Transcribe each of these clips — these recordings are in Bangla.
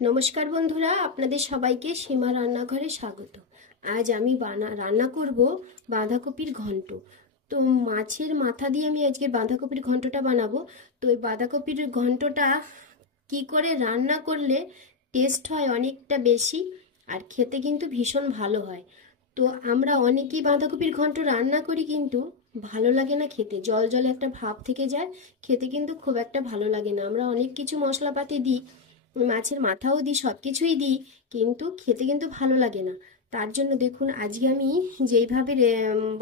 নমস্কার বন্ধুরা, আপনাদের সবাইকে সীমা রান্নাঘরে স্বাগত। আজ আমি রান্না করব বাঁধাকপির ঘন্ট। তো মাছের মাথা দিয়ে আমি আজকে বাঁধাকপির ঘন্টটা বানাবো। তো ওই বাঁধাকপির ঘন্টটা কি করে রান্না করলে টেস্ট হয় অনেকটা বেশি, আর খেতে কিন্তু ভীষণ ভালো হয়। তো আমরা অনেকেই বাঁধাকপির ঘন্ট রান্না করি, কিন্তু ভালো লাগে না খেতে, জল জল একটা ভাব থেকে যায়, খেতে কিন্তু খুব একটা ভালো লাগে না। আমরা অনেক কিছু মশলাপাতি দিই, মাছের মাথাও দিই, সব কিছুই দিই, কিন্তু খেতে কিন্তু ভালো লাগে না। তার জন্য দেখুন, আজকে আমি যেইভাবে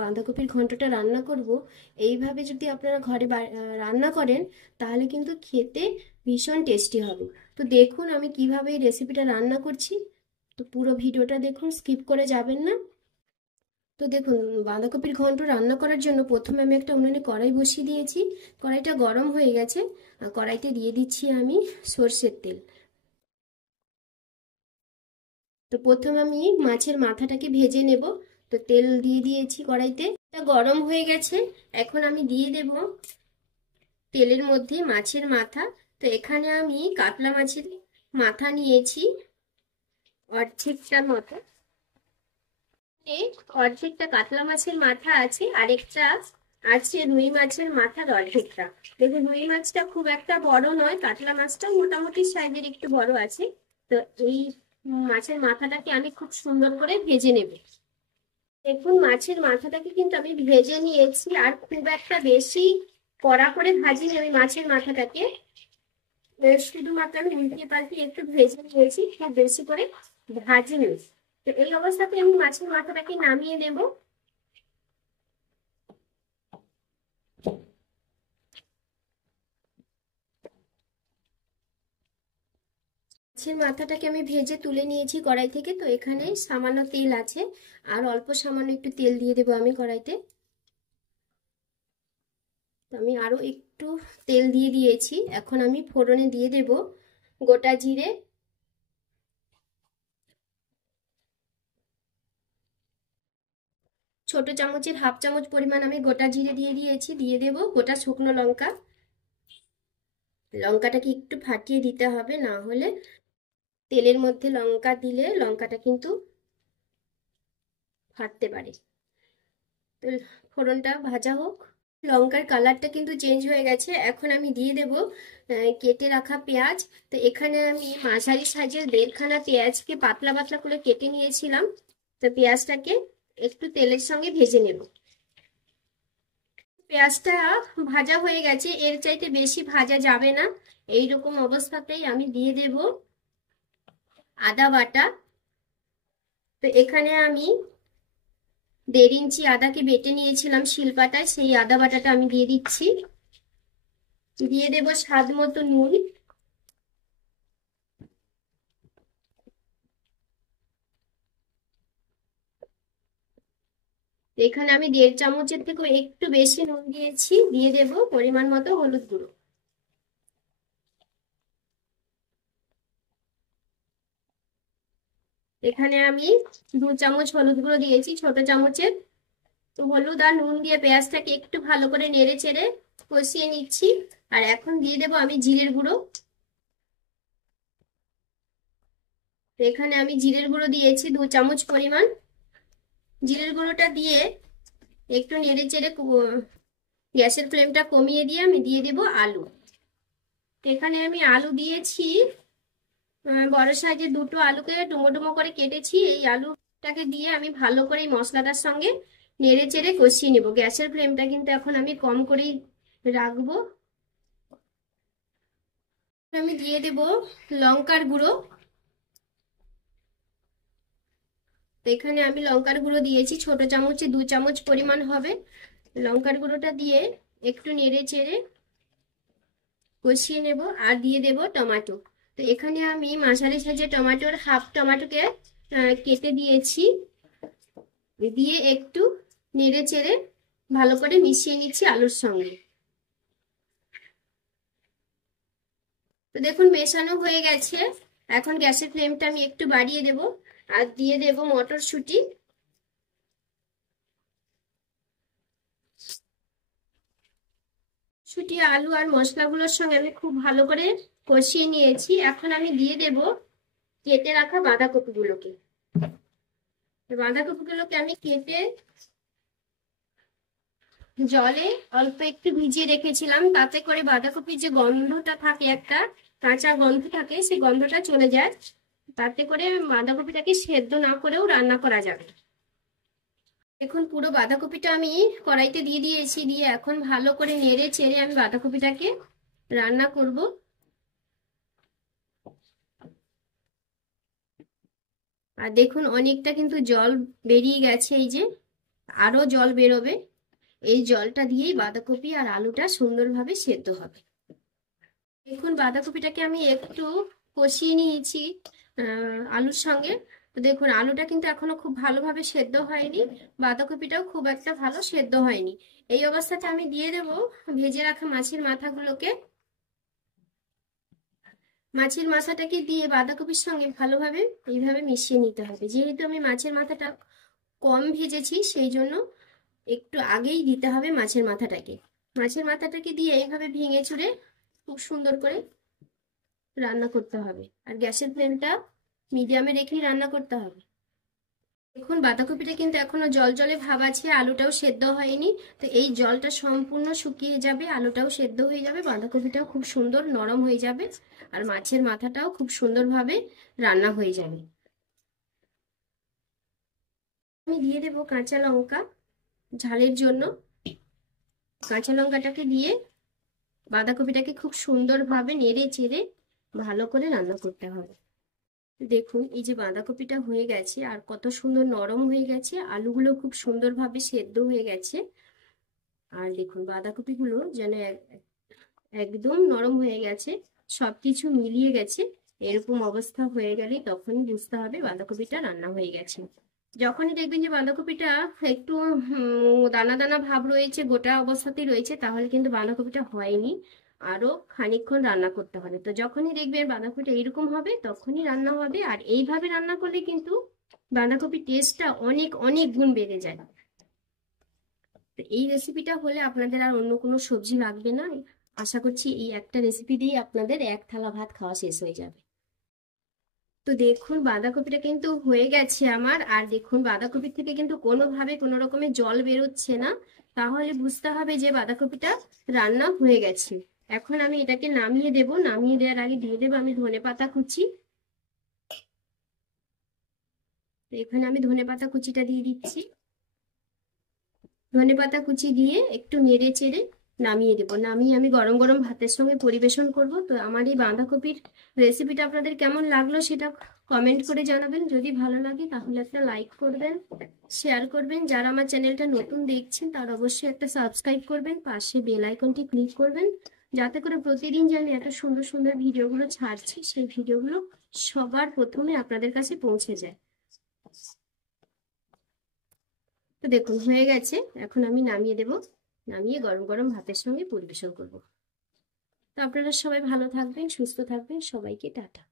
বাঁধাকপির ঘন্টটা রান্না করব, এইভাবে যদি আপনারা ঘরে রান্না করেন, তাহলে কিন্তু খেতে ভীষণ টেস্টি হবে। তো দেখুন আমি কিভাবে এই রেসিপিটা রান্না করছি। তো পুরো ভিডিওটা দেখুন, স্কিপ করে যাবেন না। তো দেখুন, বাঁধাকপির ঘন্ট রান্না করার জন্য প্রথমে আমি একটা উনুনে কড়াই বসিয়ে দিয়েছি। কড়াইটা গরম হয়ে গেছে, আর কড়াইতে দিয়ে দিচ্ছি আমি সর্ষের তেল। তো প্রথমে আমি মাছের মাথাটাকে ভেজে নেব। তো তেল দিয়ে দিয়েছি কড়াইতে, তা গরম হয়ে গেছে। এখন আমি দিয়ে দেব তেলের মধ্যে মাছের মাথা। তো এখানে আমি কাতলা মাছের মাথা নিয়েছি অর্ধেকটার মতো। অর্ধেকটা কাতলা মাছের মাথা আছে, আরেকটা আছে রুই মাছের মাথার অর্ধেকটা। দেখুন, রুই মাছটা খুব একটা বড় নয়, কাতলা মাছটা মোটামুটি সাইজের একটু বড় আছে। তো এই মাছের মাথাটাকে আমি খুব সুন্দর করে ভেজে নেব। দেখুন, মাছের মাথাটাকে কিন্তু আমি ভেজে নিয়েছি, আর খুব একটা বেশি কড়া করে ভাজিনি আমি মাছের মাথাটাকে। শুধুমাত্র আমি উল্টে পাল্টে একটু ভেজে নিয়েছি, খুব বেশি করে ভাজিনি। তো এই অবস্থাতে আমি মাছের মাথাটাকে নামিয়ে দেব। মাছের মাথাটাকে আমি ভেজে তুলে নিয়েছি কড়াই থেকে। তো এখানে সামান্য তেল আছে, আর অল্প সামান্য একটু তেল দিয়ে দেবো আমি কড়াইতে। তো আমি আরো একটু তেল দিয়ে দিয়েছি। এখন আমি ফোড়নে দিয়ে দেব গোটা জিরে, ছোট চামচের হাফ চামচ পরিমাণ আমি গোটা জিরে দিয়ে দিয়েছি। দিয়ে দেব গোটা শুকনো লঙ্কা। লঙ্কাটাকে একটু ফাটিয়ে দিতে হবে, না হলে তেলের মধ্যে লঙ্কা দিলে লঙ্কাটা কিন্তু ফাটতে পারে। তো ফোড়নটা ভাজা হোক। লঙ্কার কালারটা কিন্তু চেঞ্জ হয়ে গেছে। এখন আমি দিয়ে দেব কেটে রাখা পেঁয়াজ। তো এখানে আমি মাঝারি সাইজের দেড়খানা পেঁয়াজকে পাতলা পাতলা করে কেটে নিয়েছিলাম। তো পেঁয়াজটাকে একটু তেলের সঙ্গে ভেজে নেব। পেঁয়াজটা ভাজা হয়ে গেছে, এর চাইতে বেশি ভাজা যাবে না। এইরকম অবস্থাতেই আমি দিয়ে দেব আদা বাটা। তো এখানে আমি 1.5 ইঞ্চি আদাকে বেটে নিয়েছিলাম শিলপাটায়, সেই আদা বাটাটা আমি দিয়ে দিচ্ছি। দিয়ে দেব স্বাদ মতো নুন। এখানে আমি 1.5 চামচের থেকে একটু বেশি নুন দিয়েছি। দিয়ে দেব পরিমাণ মতো হলুদ গুঁড়ো। এখানে আমি 2 চামচ হলুদ গুঁড়ো দিয়েছি, ছোট চামচের। তো হলুদ আর নুন দিয়ে পেঁয়াজটাকে একটু ভালো করে নেড়ে চেড়ে কষিয়ে নিচ্ছি। আর এখন দিয়ে দেব আমি জিরের গুঁড়ো। এখানে আমি জিরের গুঁড়ো দিয়েছি 2 চামচ পরিমাণ। জিরের গুঁড়োটা দিয়ে একটু নেড়ে চেড়ে গ্যাসের ফ্লেমটা কমিয়ে দিয়ে আমি দিয়ে দেব আলু। এখানে আমি আলু দিয়েছি, বড় সাইজের দুটো আলুকে ডুমো ডুমো করে কেটেছি। এই আলুটাকে দিয়ে আমি ভালো করে এই মশলাটার সঙ্গে নেড়ে চেড়ে কষিয়ে নেব। গ্যাসের ফ্লেমটা কিন্তু এখন আমি কম করেই রাখবো। আমি দিয়ে দেব লঙ্কার গুঁড়ো। তো এখানে আমি লঙ্কার গুঁড়ো দিয়েছি, ছোট চামচে 2 চামচ পরিমাণ হবে। লঙ্কার গুঁড়োটা দিয়ে একটু নেড়ে চেড়ে কষিয়ে নেব। আর দিয়ে দেব টমেটো। তো এখানে আমি মাঝারি সাইজের টমেটোর হাফ টমেটোকে কেটে দিয়েছি। দিয়ে একটু নেড়ে চেড়ে ভালো করে মিশিয়ে নিচ্ছি আলুর সঙ্গে। তো দেখুন, মেশানো হয়ে গেছে। এখন গ্যাসের ফ্লেমটা আমি একটু বাড়িয়ে দেব, আর দিয়ে দেব মটরশুঁটি। শুটি আলু আর মশলাগুলোর সঙ্গে আমি খুব ভালো করে কষিয়ে নিয়েছি। এখন আমি দিয়ে দেব কেটে রাখা বাঁধাকপিগুলোকে। বাঁধাকপিগুলোকে আমি কেটে জলে অল্প একটু ভিজিয়ে রেখেছিলাম, তাতে করে বাঁধাকপির যে গন্ধটা থাকে, একটা কাঁচা গন্ধ থাকে, সেই গন্ধটা চলে যায়। তাতে করে বাঁধাকপিটাকে সেদ্ধ না করেও রান্না করা যাবে। এখন পুরো বাঁধাকপিটা আমি কড়াইতে দিয়ে দিয়েছি, দিয়ে এখন ভালো করে নেড়ে চেড়ে আমি বাঁধাকপিটাকে রান্না করব। আর দেখুন অনেকটা কিন্তু জল বেরিয়ে গেছে, এই যে আরো জল বেরোবে। এই জলটা দিয়েই বাঁধাকপি আর আলুটা সুন্দরভাবে সেদ্ধ হবে। দেখুন বাঁধাকপিটাকে আমি একটু কষিয়ে নিয়েছি আলুর সঙ্গে। তো দেখুন আলুটা কিন্তু এখনো খুব ভালোভাবে সেদ্ধ হয়নি, বাঁধাকপিটাও খুব একটা ভালো সেদ্ধ হয়নি। এই অবস্থাতে আমি দিয়ে দেব ভেজে রাখা মাছের মাথাগুলোকে। মাছের মাথাটাকে দিয়ে বাঁধাকপির সঙ্গে ভালোভাবে এইভাবে মিশিয়ে নিতে হবে। যেহেতু আমি মাছের মাথাটা কম ভেজেছি, সেই জন্য একটু আগেই দিতে হবে মাছের মাথাটাকে। মাছের মাথাটাকে দিয়ে এইভাবে ভেঙে চুড়ে খুব সুন্দর করে রান্না করতে হবে। আর গ্যাসের ফ্লেমটা মিডিয়ামে রেখেই রান্না করতে হবে। দেখুন বাঁধাকপিটা কিন্তু এখনো জল জলে ভাব আছে, আলুটাও সেদ্ধ হয়নি। তো এই জলটা সম্পূর্ণ শুকিয়ে যাবে, আলুটাও সেদ্ধ হয়ে যাবে, বাঁধাকপিটাও খুব সুন্দর নরম হয়ে যাবে, আর মাছের মাথাটাও খুব সুন্দরভাবে রান্না হয়ে যাবে। আমি দিয়ে দেবো কাঁচা লঙ্কা ঝালের জন্য। কাঁচা লঙ্কাটাকে দিয়ে বাঁধাকপিটাকে খুব সুন্দরভাবে নেড়ে চেড়ে ভালো করে রান্না করতে হবে। দেখুন এই যে বাঁধাকপিটা হয়ে গেছে আর কত সুন্দর নরম হয়ে গেছে, আলুগুলো খুব সুন্দরভাবে সেদ্ধ হয়ে গেছে। আর দেখুন বাঁধাকপিগুলো যেন একদম নরম হয়ে গেছে, সবকিছু মিলিয়ে গেছে। এরকম অবস্থা হয়ে গেলে তখনই বুঝতে হবে বাঁধাকপিটা রান্না হয়ে গেছে। যখনই দেখবেন যে বাঁধাকপিটা একটু দানা দানা ভাব রয়েছে, গোটা অবস্থাতেই রয়েছে, তাহলে কিন্তু বাঁধাকপিটা হয়নি, আরো খানিকক্ষণ রান্না করতে হবে। তো যখনই দেখবেন বাঁধাকপিটা এরকম হবে তখনই রান্না হবে। আর এইভাবে রান্না করলে কিন্তু বাঁধাকপির টেস্টটা অনেক অনেক গুণ বেড়ে যায়। তো এই রেসিপিটা হলে আপনাদের আর অন্য কোনো সবজি লাগবে না। আশা করছি এই একটা রেসিপি দিয়ে আপনাদের এক থালা ভাত খাওয়া শেষ হয়ে যাবে। তো দেখুন বাঁধাকপিটা কিন্তু হয়ে গেছে আমার। আর দেখুন বাঁধাকপির থেকে কিন্তু কোনোভাবে কোনো রকমের জল বেরোচ্ছে না, তাহলে বুঝতে হবে যে বাঁধাকপিটা রান্না হয়ে গেছে। এখন আমি এটাকে নামিয়ে দেব। নামিয়ে দেওয়ার আগে দিয়ে দেবো আমি ধনেপাতা কুচি। তো এখানে আমি ধনেপাতা কুচিটা দিয়ে দিচ্ছি। ধনেপাতা কুচি দিয়ে একটু নেড়ে চেড়ে নামিয়ে দেবো। নামিয়ে আমি গরম গরম ভাতের সঙ্গে পরিবেশন করব। তো আমার এই বাঁধাকপির রেসিপিটা আপনাদের কেমন লাগলো সেটা কমেন্ট করে জানাবেন। যদি ভালো লাগে তাহলে একটা লাইক করবেন, শেয়ার করবেন। যারা আমার চ্যানেলটা নতুন দেখছেন তারা অবশ্যই একটা সাবস্ক্রাইব করবেন, পাশে বেল আইকনটি ক্লিক করবেন, যাতে করে প্রতিদিন জানি এত সুন্দর সুন্দর ভিডিওগুলো ছাড়ছি সেই ভিডিওগুলো সবার প্রথমে আপনাদের কাছে পৌঁছে যায়। তো দেখুন হয়ে গেছে, এখন আমি নামিয়ে দেব। নামিয়ে গরম গরম ভাতের সঙ্গে পরিবেশন করব। তো আপনারা সবাই ভালো থাকবেন, সুস্থ থাকবেন, সবাইকে টাটা।